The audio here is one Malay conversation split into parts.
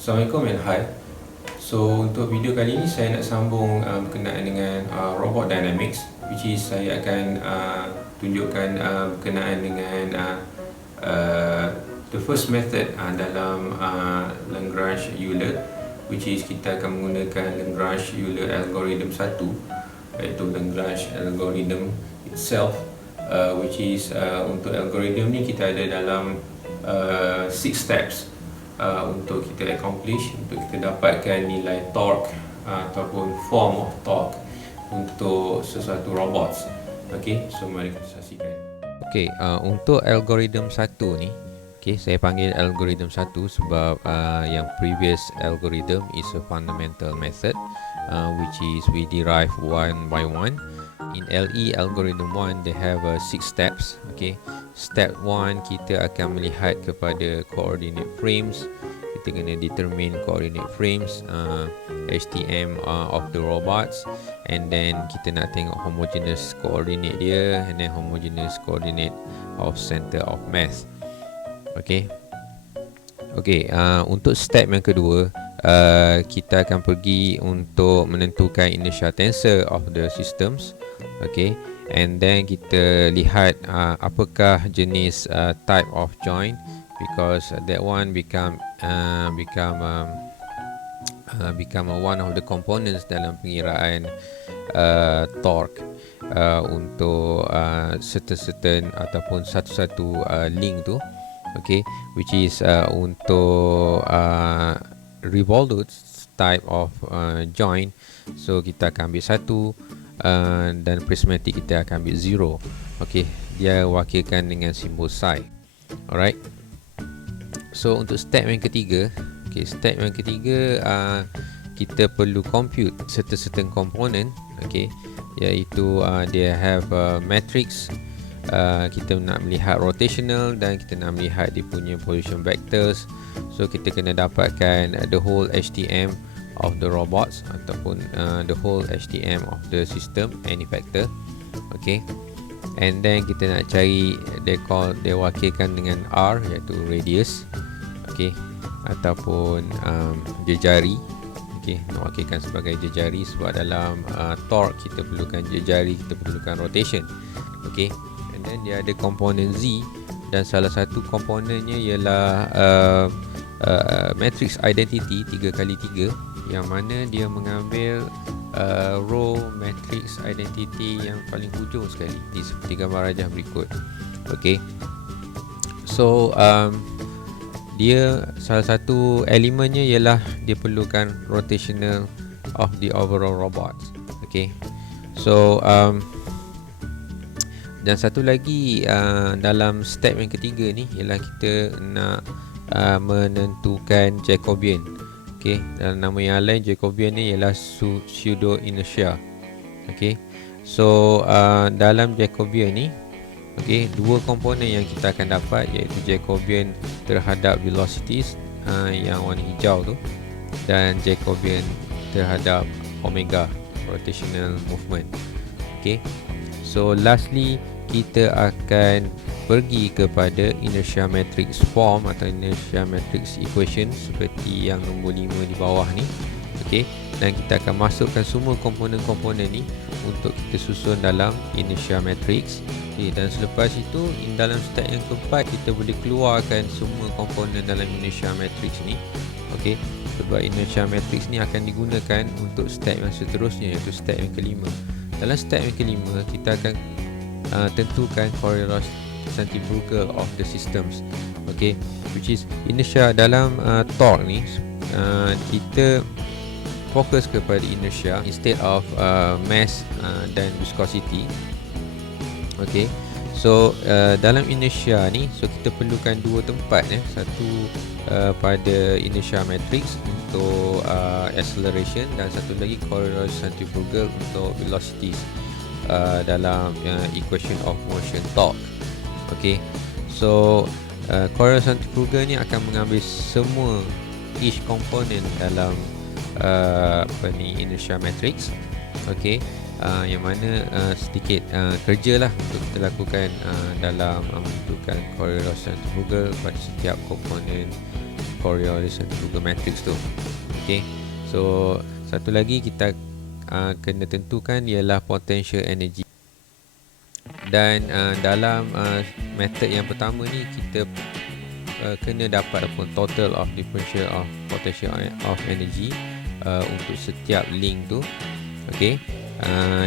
Assalamualaikum and hi. So untuk video kali ini saya nak sambung berkenaan dengan robot dynamics, which is saya akan tunjukkan berkenaan dengan the first method dalam Lagrange Euler, which is kita akan menggunakan Lagrange Euler algorithm 1, iaitu Lagrange algorithm itself, which is untuk algorithm ni kita ada dalam 6 steps untuk kita accomplish, untuk kita dapatkan nilai torque ataupun form of torque untuk sesuatu robots. Okay, so mari kita saksikan. Okay, untuk algorithm 1 ni, okay, saya panggil algorithm 1 sebab yang previous algorithm is a fundamental method, which is we derive one by one. In LE algorithm 1, they have 6 steps. Okay, step 1 kita akan melihat kepada coordinate frames. Kita kena determine coordinate frames, HTM of the robots, and then kita nak tengok homogeneous coordinate dia, and then homogeneous coordinate of center of mass. Okay, untuk step yang kedua, kita akan pergi untuk menentukan inertial tensor of the systems. Okay, and then kita lihat apakah jenis type of joint, because that one become one of the components dalam pengiraan torque untuk certain ataupun satu-satu link tu. Okay, which is untuk revolute type of joint. So kita akan ambil satu, dan prismatic kita akan ambil 0. Okay, dia wakilkan dengan simbol psi. Alright, so untuk step yang ketiga, okay, step yang ketiga kita perlu compute certain component. Okay, iaitu dia have matrix. Kita nak melihat rotational dan kita nak melihat dia punya position vectors. So kita kena dapatkan the whole HTM of the robots ataupun the whole HTM of the system, any factor. Okay, and then kita nak cari dia wakilkan dengan R, iaitu radius. Okay, ataupun jejari. Okay, nak wakilkan sebagai jejari sebab dalam torque kita perlukan jejari, kita perlukan rotation. Okay, and then dia ada komponen Z, dan salah satu komponennya ialah matrix identity 3x3, yang mana dia mengambil row matrix identity yang paling hujung sekali, di seperti gambar rajah berikut. Okay, so dia salah satu elemennya ialah dia perlukan rotational of the overall robots. Okay, so dan satu lagi dalam step yang ketiga ni ialah kita nak menentukan Jacobian. Okay, dalam nama yang lain Jacobian ni ialah pseudo inertia. Okay, so dalam Jacobian ni, okay, dua komponen yang kita akan dapat, iaitu Jacobian terhadap velocities yang warna hijau tu, dan Jacobian terhadap omega, rotational movement. Okay, so lastly kita akan pergi kepada inertia matrix form atau inertia matrix equation seperti yang nombor 5 di bawah ni. Okay, dan kita akan masukkan semua komponen-komponen ni untuk kita susun dalam inertia matrix. Okay, dan selepas itu dalam step yang keempat kita boleh keluarkan semua komponen dalam inertia matrix ni. Okay, sebab inertia matrix ni akan digunakan untuk step yang seterusnya, iaitu step yang kelima. Dalam step yang kelima kita akan tentukan coriolis centrifugal of the systems. Okay, which is inertia dalam torque ni, kita fokus kepada inertia instead of mass dan viscosity. Okay, so dalam inertia ni, so kita perlukan dua tempat, satu pada inertia matrix untuk acceleration, dan satu lagi coriolis centrifugal untuk velocities dalam equation of motion torque. Okay, so coriolis centrifugal ni akan mengambil semua each component dalam inertia matrix. Okay, yang mana sedikit kerja lah untuk kita lakukan dalam membentukkan coriolis centrifugal pada setiap komponen Coriolis dan juga matrix tu. Okay, so satu lagi kita kena tentukan ialah potential energy. Dan dalam method yang pertama ni kita kena dapat total of differential of potential of energy untuk setiap link tu. Okey,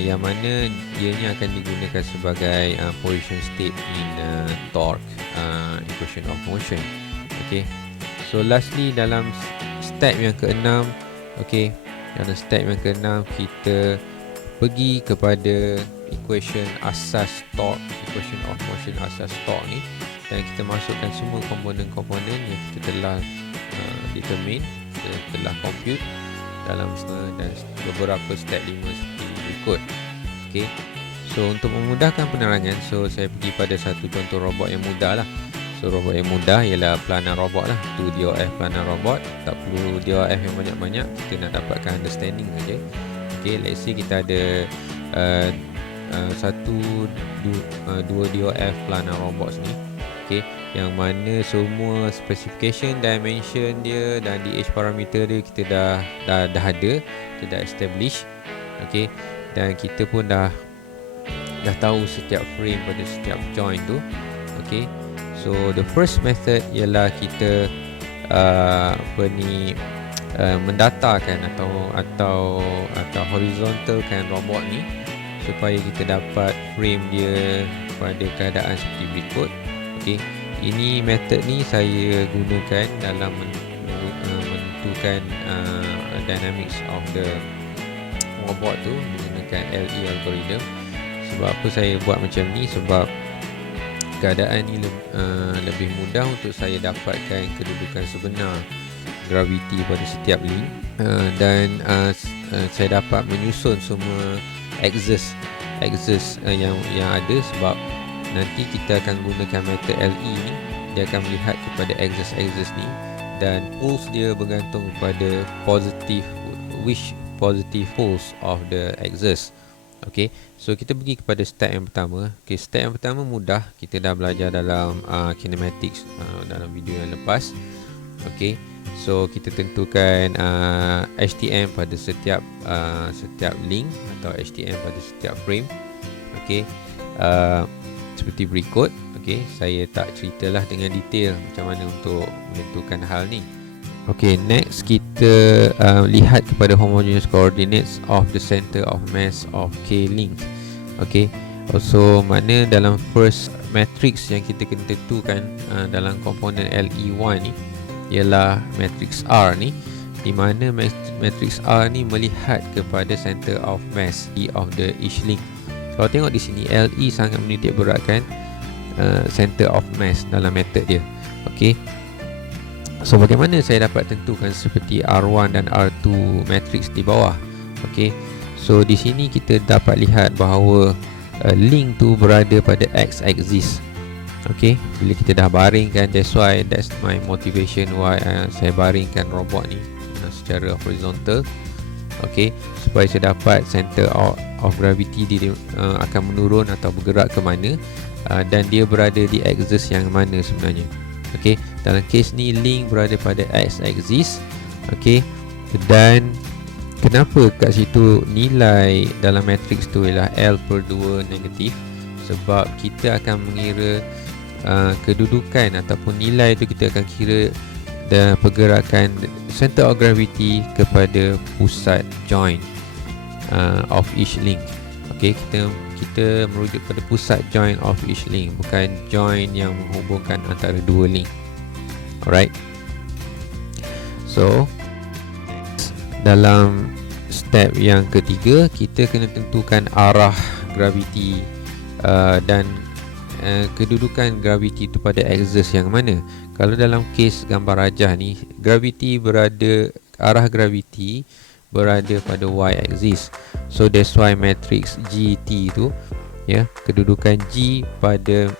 yang mana ianya akan digunakan sebagai position state in torque equation of motion. Okey, so lastly dalam step yang keenam, okey, dalam step yang keenam kita pergi kepada equation asas torque, equation of motion asas torque ni, dan kita masukkan semua komponen-komponen yang kita telah determine, kita telah compute dalam dan beberapa step 5 seperti berikut. Okey, so untuk memudahkan penerangan, so saya pergi pada satu contoh robot yang mudah lah. So robot yang mudah ialah planar robot lah, 2 DOF planar robot, tak perlu DOF yang banyak-banyak, kita nak dapatkan understanding saja. Okey, let's say kita ada 2 DOF planar robots ni. Okey, yang mana semua specification, dimension dia dan DH parameter dia kita dah ada, kita dah establish. Okey, dan kita pun dah tahu setiap frame pada setiap joint tu. Okey, so the first method ialah kita mendatakan atau horizontalkan robot ni supaya kita dapat frame dia pada keadaan seperti berikut. Okey, ini method ni saya gunakan dalam menentukan dynamics of the robot tu menggunakan LE algorithm. Sebab apa saya buat macam ni? Sebab keadaan ni lebih mudah untuk saya dapatkan kedudukan sebenar graviti pada setiap link, dan saya dapat menyusun semua axis yang ada. Sebab nanti kita akan gunakan method LE ni, dia akan melihat kepada axis ni dan pulse dia bergantung kepada positive pulse of the axis. Okey, so kita pergi kepada step yang pertama. Okey, step yang pertama mudah, kita dah belajar dalam kinematics dalam video yang lepas. Okey, so kita tentukan HTM pada setiap link atau HTM pada setiap frame. Okey, seperti berikut. Okey, saya tak ceritalah dengan detail macam mana untuk menentukan hal ni. Okey, next kita lihat kepada homogeneous coordinates of the center of mass of K link. Okey, also mana dalam first matrix yang kita kena tentukan dalam komponen LE1 ni ialah matrix R ni, di mana matrix R ni melihat kepada center of mass of the each link. Kalau tengok di sini, LE sangat menitik beratkan center of mass dalam method dia. Okey, so bagaimana saya dapat tentukan seperti R1 dan R2 matrix di bawah? Okey, so di sini kita dapat lihat bahawa link tu berada pada x axis. Okey, bila kita dah baringkan, that's my motivation why saya baringkan robot ni secara horizontal. Okey, supaya saya dapat center of gravity dia akan menurun atau bergerak ke mana, dan dia berada di axis yang mana sebenarnya. Okey, dalam kes ni link berada pada x axis. Okey, dan kenapa kat situ nilai dalam matrix tu ialah L/2 negatif? Sebab kita akan mengira kedudukan ataupun nilai tu, kita akan kira dan pergerakan center of gravity kepada pusat joint of each link. Okey, kita merujuk pada pusat joint of each link, bukan joint yang menghubungkan antara dua link. Alright, so dalam step yang ketiga kita kena tentukan arah graviti dan kedudukan graviti itu pada axis yang mana. Kalau dalam kes gambar rajah ni, arah graviti berada pada y axis. So that's why matrix GT tu, ya, kedudukan G pada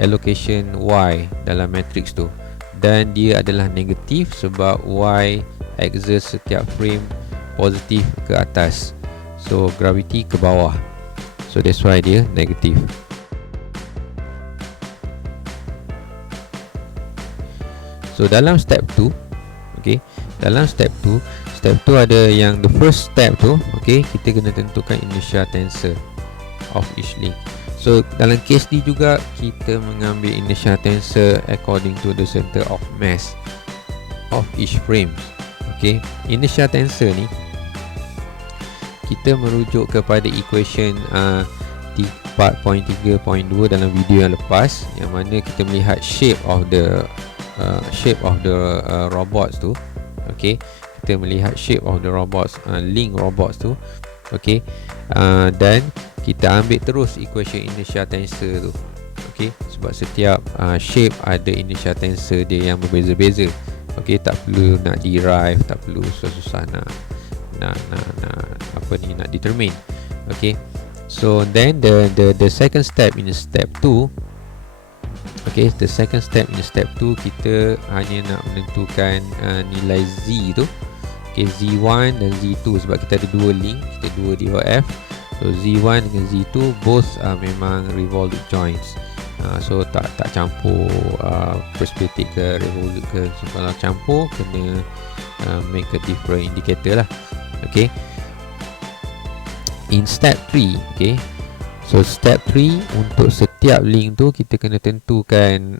allocation y dalam matrix tu, dan dia adalah negatif sebab y axis setiap frame positif ke atas, so gravity ke bawah, so that's why dia negatif. So dalam step 2 dalam step 2 ada yang the first step tu, okey, kita kena tentukan inertia tensor of each link. So dalam case ni juga kita mengambil inertia tensor according to the center of mass of each frame. Okey, inertia tensor ni kita merujuk kepada equation 4.3.2 dalam video yang lepas, yang mana kita melihat shape of the robots tu. Okey, kita melihat shape of the robots, link robots tu. Okey, dan kita ambil terus equation inertia tensor tu. Okey, sebab setiap shape ada inertia tensor dia yang berbeza-beza. Okey, tak perlu nak derive, tak perlu susah-susah nak determine. Okey, so then the second step in step 2. Okay, the second step in step 2 kita hanya nak menentukan nilai Z tu. Okay, Z1 dan Z2 sebab kita ada dua link, kita dua DOF. So Z1 dengan Z2 both memang revolute joints. So tak campur perspektif ke revolute ke. So kalau campur kena make a different indicator lah. Okay, in step 3, okay, so step 3 untuk setiap link tu kita kena tentukan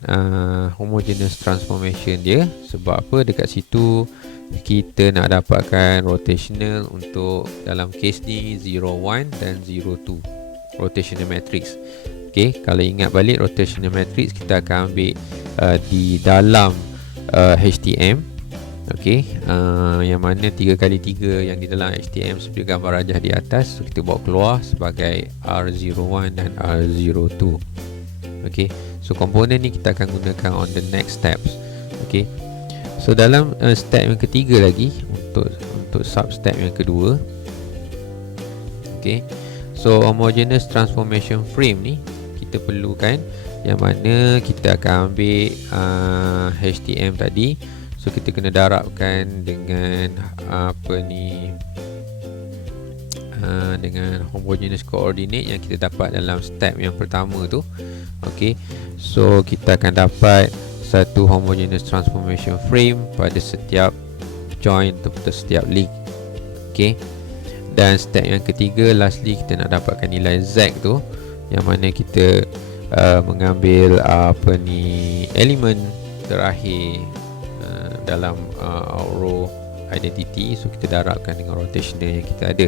homogeneous transformation dia. Sebab apa? Dekat situ kita nak dapatkan rotational untuk dalam case ni 01 dan 02 rotational matrix. Okay, kalau ingat balik rotational matrix kita akan ambil di dalam HTM. Okay, yang mana 3x3 yang di dalam HTM seperti gambar rajah di atas, so kita bawa keluar sebagai R01 dan R02. Okay, so komponen ni kita akan gunakan on the next steps. Okay, so dalam step yang ketiga lagi, untuk sub step yang kedua. Okay, so homogeneous transformation frame ni kita perlukan, yang mana kita akan ambil HTM tadi. So kita kena darabkan dengan dengan homogeneous coordinate yang kita dapat dalam step yang pertama tu. Okay, so kita akan dapat satu homogeneous transformation frame pada setiap joint atau pada setiap link. Okay, dan step yang ketiga, lastly kita nak dapatkan nilai Z tu, yang mana kita mengambil elemen terakhir dalam row identity. So kita darabkan dengan rotational yang kita ada,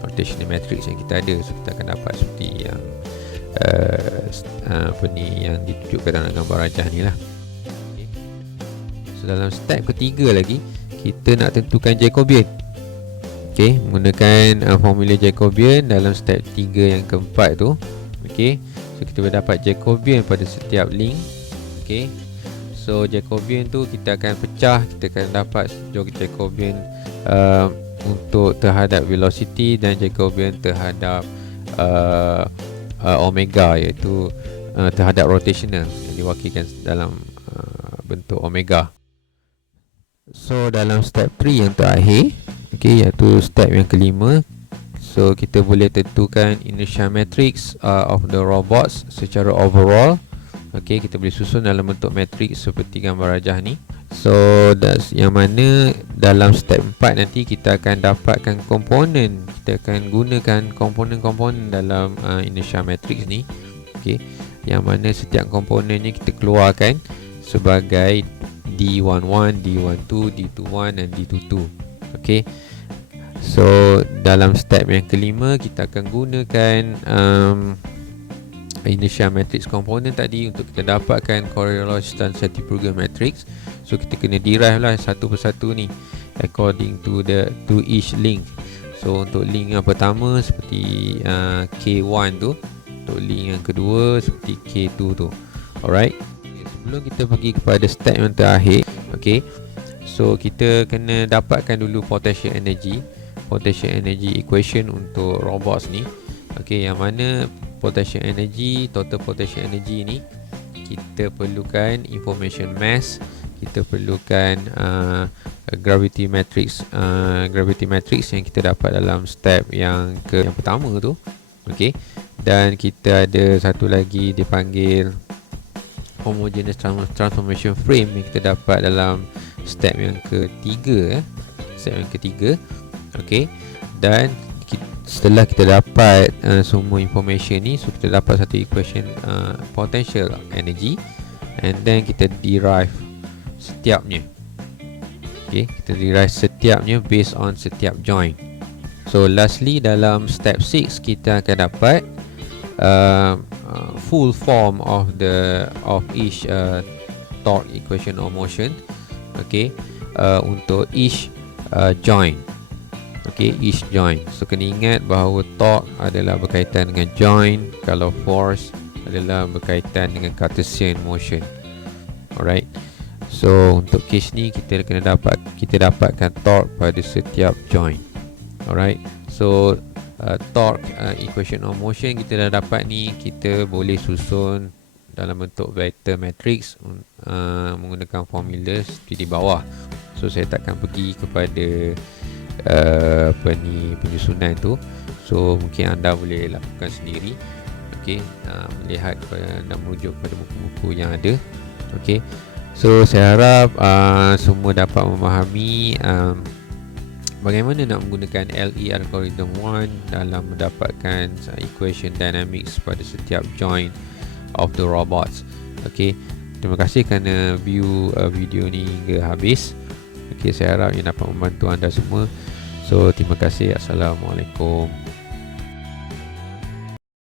rotational matrix yang kita ada. So kita akan dapat seperti yang yang ditunjukkan dalam gambar rajah ni lah. Okay. So dalam step ketiga lagi kita nak tentukan Jacobian. Okay, menggunakan formula Jacobian dalam step 3 yang keempat tu. Okay, so kita boleh dapat Jacobian pada setiap link. Okay, so Jacobian tu kita akan pecah, kita akan dapat Jacobian untuk terhadap velocity dan Jacobian terhadap omega, iaitu terhadap rotational yang diwakilkan dalam bentuk omega. So dalam step 3 yang terakhir, okay, iaitu step yang kelima, so kita boleh tentukan inertia matrix of the robots secara overall. Okay, kita boleh susun dalam bentuk matrix seperti gambar rajah ni. So yang mana dalam step 4 nanti kita akan dapatkan komponen, kita akan gunakan komponen-komponen dalam inertia matrix ni. Okay, yang mana setiap komponennya kita keluarkan sebagai D11, D12, D21 dan D22. Okay, so dalam step yang kelima kita akan gunakan inertia matrix komponen tadi untuk kita dapatkan Coriolis dan centrifugal matrix. So kita kena derive lah satu persatu ni according to each link. So untuk link yang pertama seperti K1 tu, untuk link yang kedua seperti K2 tu. Alright, sebelum kita pergi kepada step yang terakhir, okay, so kita kena dapatkan dulu potential energy equation untuk robots ni. Okay, yang mana potential energy, total potential energy ni kita perlukan information mass, kita perlukan gravity matrix yang kita dapat dalam step yang pertama tu. Okay, dan kita ada satu lagi dipanggil homogeneous transformation frame yang kita dapat dalam step yang ketiga. Step yang ketiga. Okay. Dan setelah kita dapat semua information ni, so kita dapat satu equation potential energy, and then kita derive setiapnya. Okay, kita derive setiapnya based on setiap join. So lastly, dalam step 6 kita akan dapat full form of each torque equation of motion. Okay, untuk each join. Okay, each join. So kena ingat bahawa torque adalah berkaitan dengan join, kalau force adalah berkaitan dengan Cartesian motion. Alright. So untuk case ni kita dapatkan torque pada setiap join. Alright. So torque equation of motion kita dah dapat ni, kita boleh susun dalam bentuk vector matrix menggunakan formula seperti di bawah. So saya takkan pergi kepada penyusunan tu. So mungkin anda boleh lakukan sendiri. Okey, melihat dan merujuk pada buku-buku yang ada. Okey. So saya harap semua dapat memahami bagaimana nak menggunakan LE algorithm 1 dalam mendapatkan equation dynamics pada setiap joint of the robots. Okey, terima kasih kerana view video ni hingga habis. Okey, saya harap ia dapat membantu anda semua. So terima kasih. Assalamualaikum.